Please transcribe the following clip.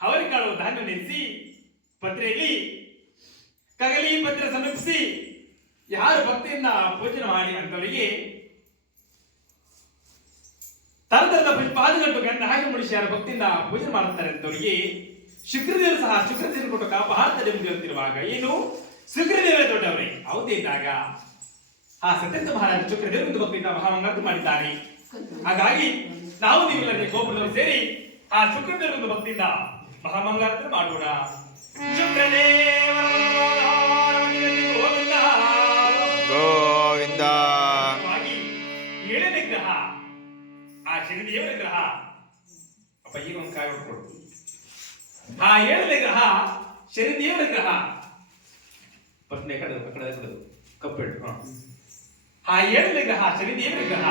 ಅವರಿಕಾಳು ಧಾನ್ಯ ನೆನೆಸಿ ಪತ್ರೆಯಲ್ಲಿ ಕಗಲಿ ಪತ್ರ ಸಮರ್ಪಿಸಿ ಯಾರು ಭಕ್ತಿಯಿಂದ ಪೂಜನೆ ಮಾಡಿ ಅಂತವರಿಗೆ ತರತರದ ಪುಷ್ಪಾದಿಗಟ್ಟು ಗಂಧ ಹಾಕಿ ಮುಡಿಸಿ ಯಾರು ಭಕ್ತಿಯಿಂದ ಪೂಜೆ ಮಾಡುತ್ತಾರೆ ಅಂತವರಿಗೆ ಶುಕ್ರದೇವರು ಸಹ ಶುಕ್ರದೇವರು ಕೊಟ್ಟು ಕಾಪಾಡ್ತಾರೆ ಎಂದು ಹೇಳ್ತಿರುವಾಗ ಏನು ಶುಕ್ರದೇವರೇ ದೊಡ್ಡವರೇ ಅವತ್ತೇ ಇದ್ದಾಗ ಆ ಸತ್ಯಂತ ಮಹಾರಾಜ ಶುಕ್ರದೇವರು ಭಕ್ತಿಯಿಂದ ಮಹಾಮಂಗಳಾರತಿ ಮಾಡಿದ್ದಾರೆ. ಹಾಗಾಗಿ ನಾವು ನೀವೆಲ್ಲರಿಗೆ ಗೋಪುರದಲ್ಲಿ ಸೇರಿ ಆ ಶುಕ್ರದೇವರ ಭಕ್ತಿಯಿಂದ ಮಹಾಮಂಗಳಾರತಿ ಮಾಡೋಣ. ಗೋವಿಂದ. ಏಳನೇ ಗ್ರಹ ಆ ಶನಿದೇವರ ಗ್ರಹ. ಅಪ್ಪ ಈಗ ಒಂದು ಕಾಯಿ ಕೊಡ್ತೀನಿ. ಆ ಏಳನೇ ಗ್ರಹ ಶನಿದೇವರ ಗ್ರಹ. ಪತ್ನಿ ಕಡೆ ಕಪ್ಪೆಟ್ಟು. ಆ ಏಳನೇ ಗ್ರಹ ಶನಿದೇವರ ಗ್ರಹ.